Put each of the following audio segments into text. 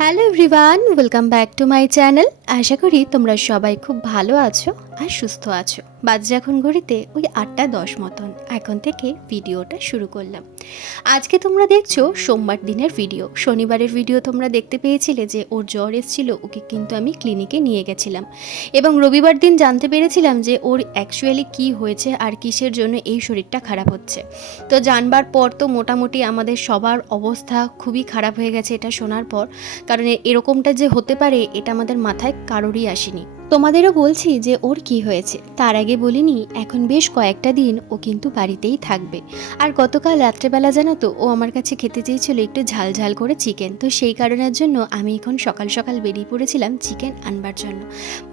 Hello everyone, welcome back to my channel. আশা করি তোমরা সবাই খুব ভালো আছো আর সুস্থ আছো। বাজে এখন ঘড়িতে ওই 8টা 10 মতন। এখন থেকে ভিডিওটা শুরু করলাম। আজকে তোমরা দেখছো সোমবার দিনের ভিডিও। শনিবারের ভিডিও তোমরা দেখতে পেয়েছিলে যে ওর জ্বর এসেছিল, ওকে কিন্তু আমি ক্লিনিকে নিয়ে গেছিলাম এবং রবিবার দিন জানতে পেরেছিলাম যে ওর অ্যাকচুয়ালি কী হয়েছে আর কিসের জন্য এই শরীরটা খারাপ হচ্ছে। তো জানবার পর তো মোটামুটি আমাদের সবার অবস্থা খুবই খারাপ হয়ে গেছে এটা শোনার পর, কারণ এরকমটা যে হতে পারে এটা আমাদের মাথায় কারোরই আসেনি। তোমাদেরও বলছি যে ওর কি হয়েছে। তার আগে বলিনি, এখন বেশ কয়েকটা দিন ও কিন্তু বাড়িতেই থাকবে। আর গতকাল রাত্রেবেলা জানো তো, ও আমার কাছে খেতে চেয়েছিল একটু ঝাল ঝাল করে চিকেন। তো সেই কারণের জন্য আমি এখন সকাল সকাল বেরিয়ে পড়েছিলাম চিকেন আনবার জন্য।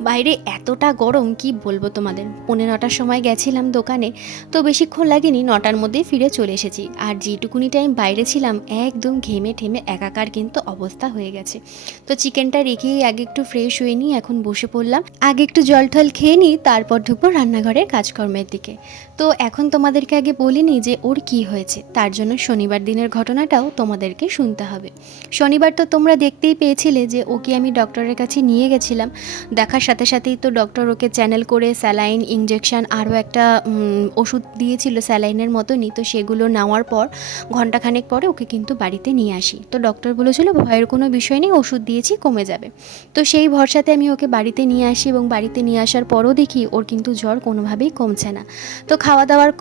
বাইরে এতটা গরম কি বলবো তোমাদের। 9:30টার সময় গেছিলাম দোকানে, তো বেশিক্ষণ লাগেনি, 9টার মধ্যেই ফিরে চলে এসেছি। আর যেটুকুনি টাইম বাইরে ছিলাম একদম ঘেমে ঠেমে একাকার কিন্তু অবস্থা হয়ে গেছে। তো চিকেনটা রেখেই আগে একটু ফ্রেশ হয়ে নিই, এখন বসে পড়লাম। আগে একটু জল টল খেয়ে নিই, তারপর ঢুকবো রান্নাঘরের কাজকর্মের দিকে। তো এখন তোমাদেরকে আগে বলিনি যে ওর কি হয়েছে, তার জন্য শনিবার দিনের ঘটনাটাও তোমাদেরকে শুনতে হবে। শনিবার তো তোমরা দেখতেই পেয়েছিলে যে ওকে আমি ডক্টরের কাছে নিয়ে গেছিলাম। দেখার সাথে সাথেই তো ডক্টর ওকে চ্যানেল করে স্যালাইন ইঞ্জেকশন আরও একটা ওষুধ দিয়েছিল স্যালাইনের মতনই। তো সেগুলো নেওয়ার পর ঘণ্টাখানেক পরে ওকে কিন্তু বাড়িতে নিয়ে আসি। তো ডক্টর বলেছিল ভয়ের কোনো বিষয় নেই, ওষুধ দিয়েছি, কমে যাবে। তো সেই ভরসাতে আমি ওকে বাড়িতে নিয়ে আসি এবং বাড়িতে নিয়ে আসার পরও দেখি ওর কিন্তু জ্বর কোনোভাবেই কমছে না। তো খাওয়া দাওয়ার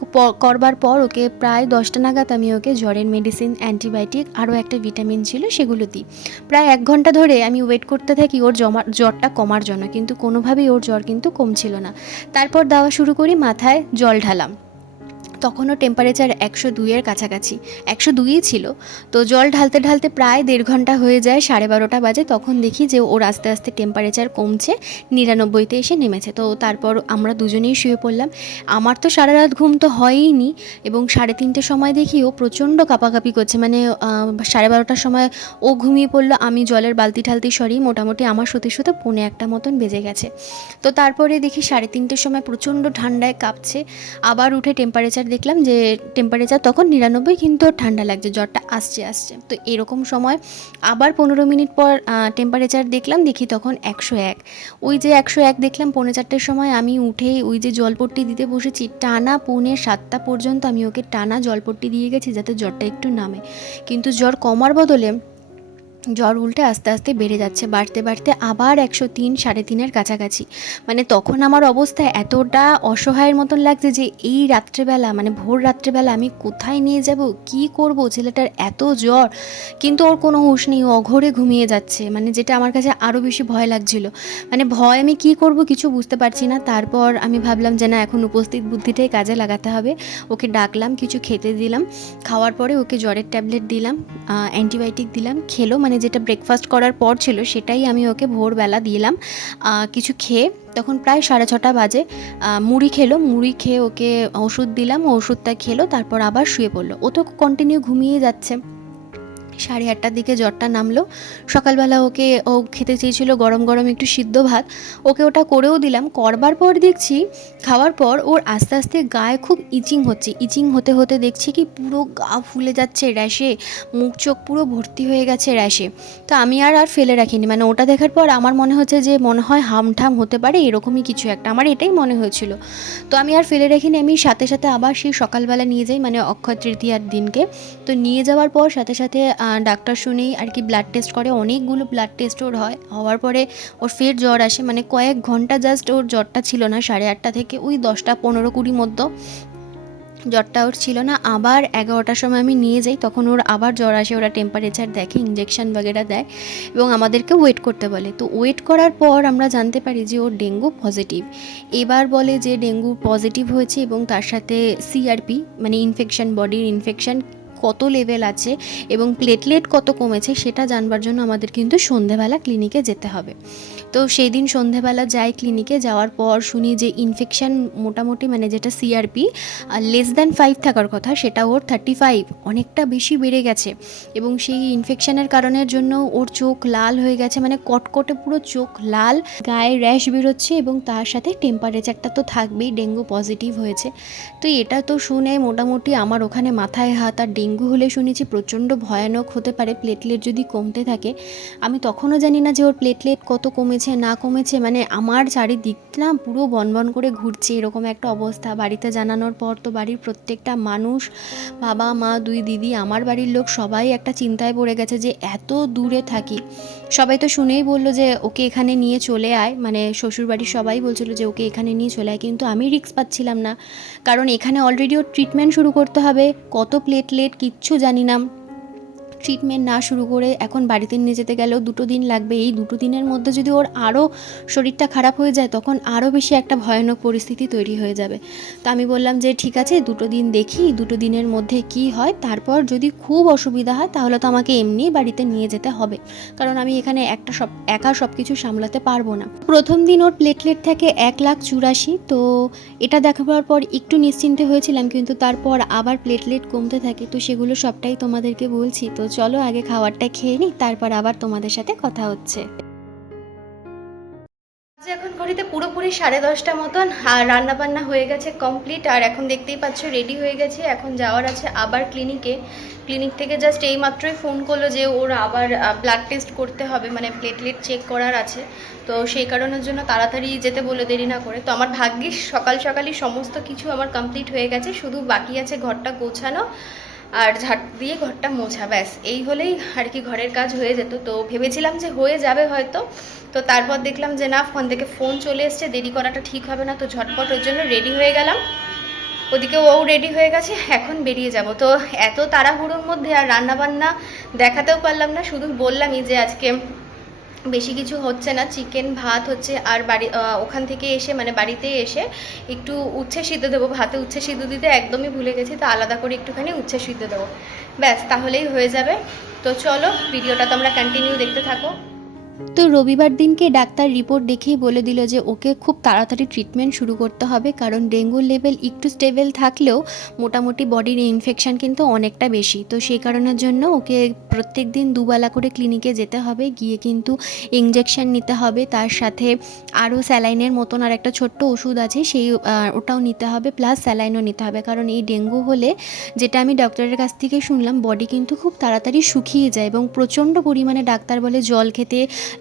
করবার পর ওকে প্রায় 10টা নাগাদ আমি ওকে জ্বরের মেডিসিন, অ্যান্টিবায়োটিক, আরও একটা ভিটামিন ছিল সেগুলো দিই। প্রায় 1 ঘন্টা ধরে আমি ওয়েট করতে থাকি ওর জ্বরটা কমার জন্য, কিন্তু কোনোভাবেই ওর জ্বর কিন্তু কমছিল না। তারপর দেওয়া শুরু করি, মাথায় জল ঢালাম। তখনও টেম্পারেচার 102-এর কাছাকাছি, 102ই ছিল। তো জল ঢালতে ঢালতে প্রায় 1.5 ঘন্টা হয়ে যায়, 12:30টা বাজে। তখন দেখি যে ওর আস্তে আস্তে টেম্পারেচার কমছে, 99-তে এসে নেমেছে। তো তারপর আমরা দুজনেই শুয়ে পড়লাম। আমার তো সারা রাত ঘুম তো হয়ইনি এবং 3:30টের সময় দেখি ও প্রচণ্ড কাঁপাকাঁপি করছে। মানে 12:30টার সময় ও ঘুমিয়ে পড়লো, আমি জলের বালতি ঠালতি সরিয়ে মোটামুটি আমার শুতে শুতে 1:45 মতন বেজে গেছে। তো তারপরে দেখি 3:30টের সময় প্রচণ্ড ঠান্ডায় কাঁপছে। আবার উঠে টেম্পারেচার দেখলাম যে টেম্পারেচার তখন 99, কিন্তু ঠান্ডা লাগছে, জ্বরটা আসছে। তো এরকম সময় আবার 15 মিনিট পর টেম্পারেচার দেখলাম, দেখি তখন 101। ওই যে 101 দেখলাম 4:45-টের সময় আমি উঠেই ওই যে জলপট্টি দিতে বসেছি, টানা 6:45 পর্যন্ত আমি ওকে টানা জলপট্টি দিয়ে গেছি যাতে জ্বরটা একটু নামে। কিন্তু জ্বর কমার বদলে জ্বর উল্টে আস্তে আস্তে বেড়ে যাচ্ছে, বাড়তে বাড়তে আবার 103, 3.5-এর কাছাকাছি। মানে তখন আমার অবস্থা এতটা অসহায়ের মতন লাগছে যে এই রাত্রেবেলা, মানে ভোর রাত্রেবেলা আমি কোথায় নিয়ে যাব, কি করব, ছেলেটার এত জ্বর, কিন্তু ওর কোনো হুঁশ নেই, ও অঘোরে ঘুমিয়ে যাচ্ছে। মানে যেটা আমার কাছে আরও বেশি ভয় লাগছিল। মানে ভয়, আমি কি করব কিছু বুঝতে পারছি না। তারপর আমি ভাবলাম যে না, এখন উপস্থিত বুদ্ধিটাই কাজে লাগাতে হবে। ওকে ডাকলাম, কিছু খেতে দিলাম। খাওয়ার পরে ওকে জ্বরের ট্যাবলেট দিলাম, অ্যান্টিবায়োটিক দিলাম, খেলো। মানে যেটা ব্রেকফাস্ট করার পর ছিল সেটাই আমি ওকে ভোরবেলা দিলাম। কিছু খেয়ে তখন প্রায় 6:30 বাজে মুড়ি খেলো, মুড়ি খেয়ে ওকে ওষুধ দিলাম, ওষুধটা খেলো, তারপর আবার শুয়ে পড়লো। ও তো কন্টিনিউ ঘুমিয়ে যাচ্ছে। 8:30টার দিকে জ্বরটা নামলো। সকালবেলা ওকে ও খেতে চেয়েছিল গরম গরম একটু সিদ্ধ ভাত, ওকে ওটা করেও দিলাম। করবার পর দেখছি খাওয়ার পর ওর আস্তে আস্তে গায়ে খুব ইচিং হচ্ছে। ইচিং হতে হতে দেখছি কি পুরো গা ফুলে যাচ্ছে র্যাশে, মুখ চোখ পুরো ভর্তি হয়ে গেছে র্যাশে। তো আমি আর ফেলে রাখিনি। মানে ওটা দেখার পর আমার মনে হচ্ছে যে মনে হয় হামঠাম হতে পারে, এরকমই কিছু একটা, আমার এটাই মনে হয়েছিল। তো আমি আর ফেলে রাখিনি, আমি সাথে সাথে আবার সেই সকালবেলা নিয়ে যাই, মানে অক্ষয় তৃতীয়ার দিনকে। তো নিয়ে যাওয়ার পর সাথে সাথে ডাক্তার শুনেই আর কি ব্লাড টেস্ট করে, অনেকগুলো ব্লাড টেস্ট ওর হয়। হওয়ার পরে ওর ফের জ্বর আসে। মানে কয়েক ঘন্টা জাস্ট ওর জ্বরটা ছিল না, 8:30 থেকে ওই 10টা 15-20 মধ্যে জ্বরটা ওর ছিল না। আবার 11টার সময় আমি নিয়ে যাই, তখন ওর আবার জ্বর আসে। ওরা টেম্পারেচার দেখে, ইঞ্জেকশন বাগেরা দেয় এবং আমাদেরকে ওয়েট করতে বলে। তো ওয়েট করার পর আমরা জানতে পারি যে ওর ডেঙ্গু পজিটিভ। এবার বলে যে ডেঙ্গু পজিটিভ হয়েছে এবং তার সাথে সিআরপি, মানে ইনফেকশন, বডির ইনফেকশন কত লেভেল আছে এবং প্লেটলেট কত কমেছে সেটা জানবার জন্য আমাদের কিন্তু সন্ধেবেলা ক্লিনিকে যেতে হবে। তো সেই দিন সন্ধেবেলা যাই ক্লিনিকে, যাওয়ার পর শুনি যে ইনফেকশান মোটামুটি, মানে যেটা সিআরপি less than 5 থাকার কথা, সেটা ওর 35, অনেকটা বেশি বেড়ে গেছে। এবং সেই ইনফেকশানের কারণের জন্য ওর চোখ লাল হয়ে গেছে, মানে কটকটে পুরো চোখ লাল, গায়ে র্যাশ বেরোচ্ছে এবং তার সাথে টেম্পারেচারটা তো থাকবেই, ডেঙ্গু পজিটিভ হয়েছে। তো এটা তো শুনে মোটামুটি আমার ওখানে মাথায় হাত। আর ডেঙ্গু ডেঙ্গু হলে শুনেছি প্রচণ্ড ভয়ানক হতে পারে প্লেটলেট যদি কমতে থাকে। আমি তখনও জানি না যে ওর প্লেটলেট কত কমেছে না কমেছে, মানে আমার চারিদিক না পুরো বনবন করে ঘুরছে এরকম একটা অবস্থা। বাড়িতে জানানোর পর তো বাড়ির প্রত্যেকটা মানুষ, বাবা মা, দুই দিদি, আমার বাড়ির লোক সবাই একটা চিন্তায় পড়ে গেছে যে এত দূরে থাকি। সবাই তো শুনেই বললো যে ওকে এখানে নিয়ে চলে আয়, মানে শ্বশুরবাড়ির সবাই বলছিল যে ওকে এখানে নিয়ে চলে আয়, কিন্তু আমি রিস্ক পাচ্ছিলাম না, কারণ এখানে অলরেডি ওর ট্রিটমেন্ট শুরু করতে হবে। কত প্লেটলেট কিচ্ছু জানি না, ট্রিটমেন্ট না শুরু করে এখন বাড়িতে নিয়ে যেতে গেলেও 2 দিন লাগবে। এই 2 দিনের মধ্যে যদি ওর আরও শরীরটা খারাপ হয়ে যায় তখন আরও বেশি একটা ভয়ানক পরিস্থিতি তৈরি হয়ে যাবে। তো আমি বললাম যে ঠিক আছে 2 দিন দেখি, 2 দিনের মধ্যে কি হয়, তারপর যদি খুব অসুবিধা হয় তাহলে তো আমাকে এমনি বাড়িতে নিয়ে যেতে হবে, কারণ আমি এখানে একা সব কিছু সামলাতে পারবো না। প্রথম দিন ওর প্লেটলেট থাকে 1,84,000। তো এটা দেখাবার পর একটু নিশ্চিন্তে হয়েছিলাম, কিন্তু তারপর আবার প্লেটলেট কমতে থাকে। তো সেগুলো সবটাই তোমাদেরকে বলছি। তো চলো আগে খাবারটা খেয়ে নিই, তারপর আবার তোমাদের সাথে কথা হচ্ছে। এখন ঘড়িতে পুরোপুরি 10:30 মতন, আর রান্না বান্না হয়ে গেছে কমপ্লিট। আর এখন দেখতেই পাচ্ছ রেডি হয়ে গেছে, এখন যাওয়ার আছে আবার ক্লিনিকে। ক্লিনিক থেকে জাস্ট এই মাত্রই ফোন করলো যে ওর আবার ব্লাড টেস্ট করতে হবে, মানে প্লেটলেট চেক করার আছে। তো সেই কারণের জন্য তাড়াতাড়ি যেতে বলে, দেরি না করে। তো আমার ভাগ্যিস সকাল সকালই সমস্ত কিছু আমার কমপ্লিট হয়ে গেছে, শুধু বাকি আছে ঘরটা গোছানো আর ঝাঁট দিয়ে ঘরটা মোছা, ব্যাস এই হলেই আর কি ঘরের কাজ হয়ে যেত। তো ভেবেছিলাম যে হয়ে যাবে হয়তো, তো তারপর দেখলাম যে না, ফোন থেকে ফোন চলে এসছে, দেরি করাটা ঠিক হবে না। তো ঝটপট ওর জন্য রেডি হয়ে গেলাম, ওদিকে ও রেডি হয়ে গেছে, এখন বেরিয়ে যাব। তো এত তাড়াহুড়োর মধ্যে আর রান্নাবান্না দেখাতেও পারলাম না, শুধু বললামই যে আজকে বেশি কিছু হচ্ছে না, চিকেন ভাত হচ্ছে। আর ওখান থেকে এসে মানে বাড়িতে এসে একটু উচ্ছে সিদ্ধ দেবো, ভাতে উচ্ছে সিদ্ধ দিতে একদমই ভুলে গেছি, তো আলাদা করে একটুখানি উচ্ছে সিদ্ধ দেবো, ব্যাস তাহলেই হয়ে যাবে। তো চলো ভিডিওটা তোমরা কন্টিনিউ দেখতে থাকো। তো রবিবার দিনকে ডাক্তার রিপোর্ট দেখেই বলে দিল যে ওকে খুব তাড়াতাড়ি ট্রিটমেন্ট শুরু করতে হবে, কারণ ডেঙ্গুর লেভেল একটু স্টেবল থাকলেও মোটামুটি বডির ইনফেকশান কিন্তু অনেকটা বেশি। তো সেই কারণের জন্য ওকে প্রত্যেক দিন দুবেলা করে ক্লিনিকে যেতে হবে, গিয়ে কিন্তু ইঞ্জেকশন নিতে হবে, তার সাথে আরও স্যালাইনের মতন আর একটা ছোট্ট ওষুধ আছে সেই ওটাও নিতে হবে, প্লাস স্যালাইনও নিতে হবে। কারণ এই ডেঙ্গু হলে, যেটা আমি ডক্টরের কাছ থেকে শুনলাম, বডি কিন্তু খুব তাড়াতাড়ি শুকিয়ে যায় এবং প্রচণ্ড পরিমাণে ডাক্তার বলে জল খেতে,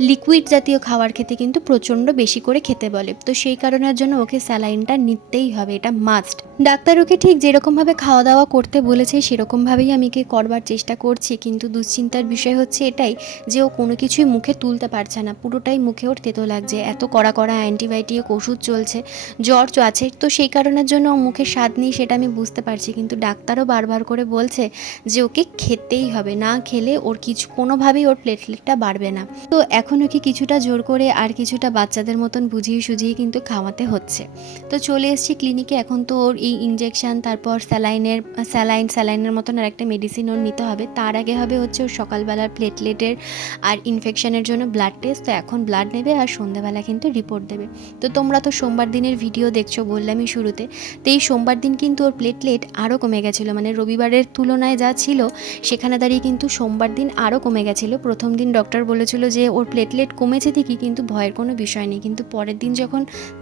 লিকুইড জাতীয় খাবার খেতে কিন্তু প্রচণ্ড বেশি করে খেতে বলে। তো সেই কারণের জন্য ওকে স্যালাইনটা নিতেই হবে, এটা মাস্ট। ডাক্তার ওকে ঠিক যেরকমভাবে খাওয়া দাওয়া করতে বলেছে সেরকমভাবেই আমি করবার চেষ্টা করছি, কিন্তু দুশ্চিন্তার বিষয় হচ্ছে এটাই যে ও কোনো কিছুই মুখে তুলতে পারছে না, পুরোটাই মুখে ওর তেতো লাগছে, এত কড়া কড়া অ্যান্টিবায়োটিক ওষুধ চলছে, জ্বর আছে। তো সেই কারণের জন্য ও মুখে স্বাদ নেই সেটা আমি বুঝতে পারছি, কিন্তু ডাক্তারও বারবার করে বলছে যে ওকে খেতেই হবে, না খেলে ওর কোনোভাবেই ওর প্লেটলেটটা বাড়বে না। তো এখন ওকে কিছুটা জোর করে আর কিছুটা বাচ্চাদের মতন বুঝিয়ে সুঝিয়ে কিন্তু খাওয়াতে হচ্ছে। তো চলে এসেছি ক্লিনিকে, এখন তো ওর এই ইঞ্জেকশান, তারপর স্যালাইনের মতন আর একটা মেডিসিন ওর নিতে হবে। তার আগে হবে হচ্ছে ওর সকালবেলার প্লেটলেটের আর ইনফেকশানের জন্য ব্লাড টেস্ট। তো এখন ব্লাড নেবে আর সন্ধ্যাবেলা কিন্তু রিপোর্ট দেবে। তো তোমরা তো সোমবার দিনের ভিডিও দেখছো বললামই শুরুতে। তো এই সোমবার দিন কিন্তু ওর প্লেটলেট আরও কমে গেছিলো, মানে রবিবারের তুলনায় যা ছিল সেখানে দাঁড়িয়ে কিন্তু সোমবার দিন আরও কমে গেছিলো। প্রথম দিন ডক্টর বলেছিল যে ওর প্লেটলেট কমেছে ঠিকই, কিন্তু ভয়ের কোনো বিষয় নেই। কিন্তু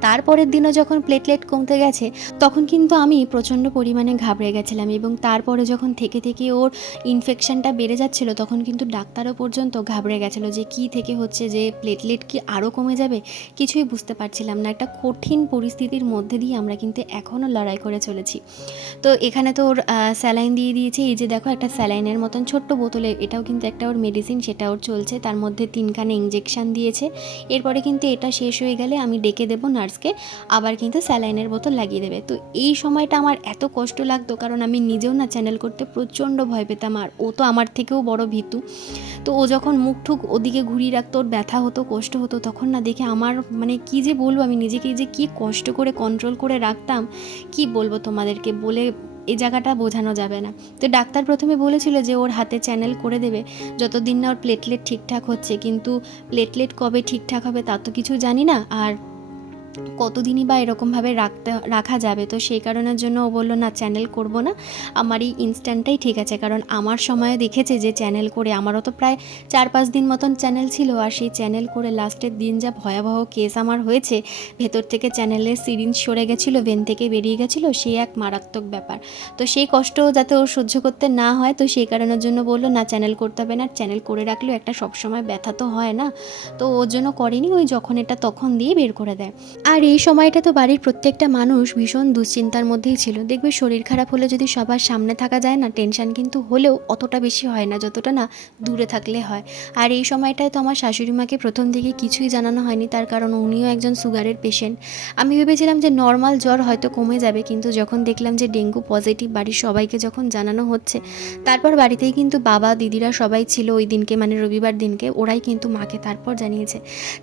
তারপরের দিনও যখন প্লেটলেট কমতে গেছে তখন কিন্তু আমি প্রচণ্ড পরিমাণে ঘাবড়ে গেছিলাম, এবং তারপরে যখন থেকে ওর ইনফেকশানটা বেড়ে যাচ্ছিলো তখন কিন্তু ডাক্তারও পর্যন্ত ঘাবড়ে গেছিলো যে কি থেকে হচ্ছে, যে প্লেটলেট কি আরও কমে যাবে, কিছুই বুঝতে পারছিলাম না। একটা কঠিন পরিস্থিতির মধ্যে দিয়ে আমরা কিন্তু এখনও লড়াই করে চলেছি। তো এখানে তো ওর স্যালাইন দিয়ে দিয়েছে, এই যে দেখো একটা স্যালাইনের মতন ছোট্ট বোতলে, এটাও কিন্তু একটা ওর মেডিসিন, সেটা ওর চলছে। তার মধ্যে 3খানা ইঞ্জেকশান দিয়েছে। এরপরে কিন্তু এটা শেষ হয়ে গেলে আমি ডেকে দেবো নার্সকে, আবার কিন্তু স্যালাইনের বোতল লাগিয়ে দেবে। তো এই সময়টা আমার এত কষ্ট লাগতো, কারণ আমি নিজেও না চ্যানেল করতে প্রচণ্ড ভয় পেতাম, আর ও তো আমার থেকেও বড় ভীতু। তো ও যখন মুখ ঠুক ওদিকে ঘুরিয়ে রাখতো, ওর ব্যথা হতো, কষ্ট হতো, তখন না দেখে আমার মানে কী যে বলবো, আমি নিজেকে যে কী কষ্ট করে কন্ট্রোল করে রাখতাম, কি বলবো তোমাদেরকে, বলে এই জায়গাটা বোঝানো যাবে না। তো ডাক্তার প্রথমে বলেছিল যে ওর হাতে চ্যানেল করে দেবে যতদিন না ওর প্লেটলেট ঠিকঠাক হচ্ছে, কিন্তু প্লেটলেট কবে ঠিকঠাক হবে তা তো কিছু জানি না। আর কতদিনই বা এরকমভাবে রাখা যাবে। তো সেই কারণের জন্য ও বলল না চ্যানেল করব না, আমার এই ইনস্ট্যান্টটাই ঠিক আছে। কারণ আমার সময়ে দেখেছে যে চ্যানেল করে আমারও তো প্রায় 4-5 দিন মতন চ্যানেল ছিল, আর সেই চ্যানেল করে লাস্টের দিন যা ভয়াবহ কেস আমার হয়েছে, ভেতর থেকে চ্যানেলের সিরিঞ্জ সরে গেছিলো, ভেন থেকে বেরিয়ে গেছিলো, সে এক মারাত্মক ব্যাপার। তো সেই কষ্ট যাতে ও সহ্য করতে না হয়, তো সেই কারণের জন্য বলল না চ্যানেল করতে হবে না, চ্যানেল করে রাখলেও একটা সবসময় ব্যথা তো হয় না, তো ওর জন্য করেনি, ওই যখন এটা তখন দিয়ে বের করে দেয়। আর এই সময়টা তো বাড়ির প্রত্যেকটা মানুষ ভীষণ দুশ্চিন্তার মধ্যেই ছিল। দেখবে শরীর খারাপ হলে যদি সবার সামনে থাকা যায় না, টেনশন কিন্তু হলেও অতটা বেশি হয় না যতটা না দূরে থাকলে হয়। আর এই সময়টায় তো আমার শাশুড়ি মাকে প্রথম দিকে কিছুই জানানো হয়নি, তার কারণ উনিও একজন সুগারের পেশেন্ট। আমি ভেবেছিলাম যে নর্মাল জ্বর হয়তো কমে যাবে, কিন্তু যখন দেখলাম যে ডেঙ্গু পজিটিভ, বাড়ির সবাইকে যখন জানানো হচ্ছে, তারপর বাড়িতেই কিন্তু বাবা দিদিরা সবাই ছিল ওই দিনকে, মানে রবিবার দিনকে, ওরাই কিন্তু মাকে তারপর জানিয়েছে।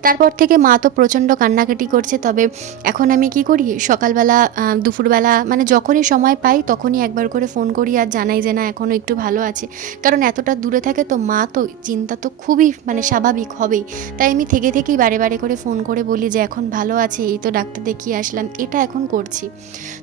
তারপর থেকে মা তো প্রচণ্ড কান্নাকাটি করছে। তবে এখন আমি কি করি, সকালবেলা দুপুরবেলা মানে যখনই সময় পাই তখনই একবার করে ফোন করি আর জানাই যে না এখনও একটু ভালো আছে। কারণ এতটা দূরে থাকে তো মা তো চিন্তা তো খুবই মানে স্বাভাবিক হবেই। তাই আমি থেকেই বারে বারে করে ফোন করে বলি যে এখন ভালো আছে, এই তো ডাক্তার দেখিয়ে আসলাম, এটা এখন করছি।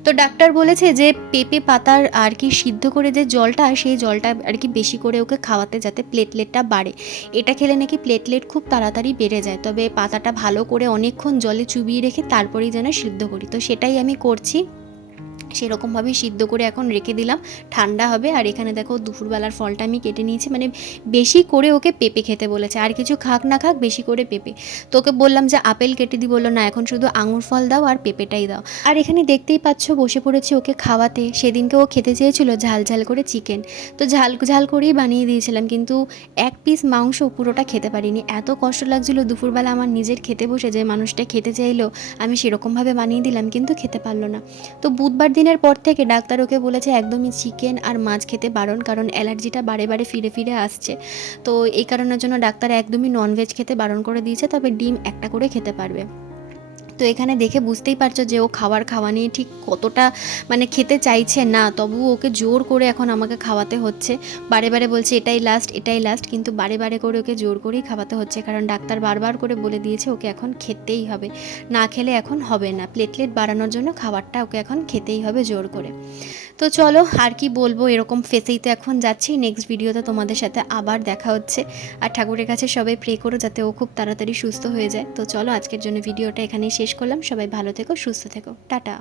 তো ডাক্তার বলেছে যে পেঁপে পাতার আর কি সিদ্ধ করে যে জলটা, সেই জলটা আর কি বেশি করে ওকে খাওয়াতে, যাতে প্লেটলেটটা বাড়ে। এটা খেলে নাকি প্লেটলেট খুব তাড়াতাড়ি বেড়ে যায়। তবে পাতাটা ভালো করে অনেকক্ষণ জলে চুবিয়ে রেখে তারপরেই যেন সিদ্ধ করি, তো সেটাই আমি করছি। সেরকমভাবেই সিদ্ধ করে এখন রেখে দিলাম, ঠান্ডা হবে। আর এখানে দেখো দুপুরবেলার ফলটা আমি কেটে নিয়েছি, মানে বেশি করে ওকে পেঁপে খেতে বলেছে, আর কিছু খাক না খাক বেশি করে পেঁপে। তো ওকে বললাম যে আপেল কেটে দিই, বললো না এখন শুধু আঙুর ফল দাও আর পেঁপেটাই দাও। আর এখানে দেখতেই পাচ্ছ বসে পড়েছি ওকে খাওয়াতে। সেদিনকে ও খেতে চেয়েছিল ঝাল ঝাল করে চিকেন, তো ঝাল ঝাল করেই বানিয়ে দিয়েছিলাম, কিন্তু এক পিস মাংস পুরোটা খেতে পারিনি। এত কষ্ট লাগছিল দুপুরবেলা আমার নিজের খেতে বসে, যে মানুষটা খেতে চাইলো আমি সেরকমভাবে বানিয়ে দিলাম, কিন্তু খেতে পারলো না। তো বুধবার দিনের পর থেকে ডাক্তার ওকে বলেছে একদমই চিকেন আর মাছ খেতে বারণ, কারণ অ্যালার্জিটা বারে বারে ফিরে ফিরে আসছে। তো এই কারণের জন্য ডাক্তার একদমই ননভেজ খেতে বারণ করে দিয়েছে, তবে ডিম একটা করে খেতে পারবে। তো এখানে দেখে বুঝতেই পারছো যে ও খাওয়া নিয়ে ঠিক কতটা মানে খেতে চাইছে না, তবুও ওকে জোর করে এখন আমাকে খাওয়াতে হচ্ছে। বারে বারে বলছে এটাই লাস্ট এটাই লাস্ট, কিন্তু বারে বারে করে ওকে জোর করেই খাওয়াতে হচ্ছে, কারণ ডাক্তার বারবার করে বলে দিয়েছে ওকে এখন খেতেই হবে, না খেলে এখন হবে না, প্লেটলেট বাড়ানোর জন্য খাবারটা ওকে এখন খেতেই হবে জোর করে। তো চলো আর কি বলবো, এরকম ফেসেই তো এখন যাচ্ছি। নেক্সট ভিডিওতে তোমাদের সাথে আবার দেখা হচ্ছে। আর ঠাকুরের কাছে সবাই প্রে করো যাতে ও খুব তাড়াতাড়ি সুস্থ হয়ে যায়। তো চলো আজকের জন্য ভিডিওটা এখানেই শেষ করলাম। সবাই ভালো থেকো, সুস্থ থেকো, টাটা।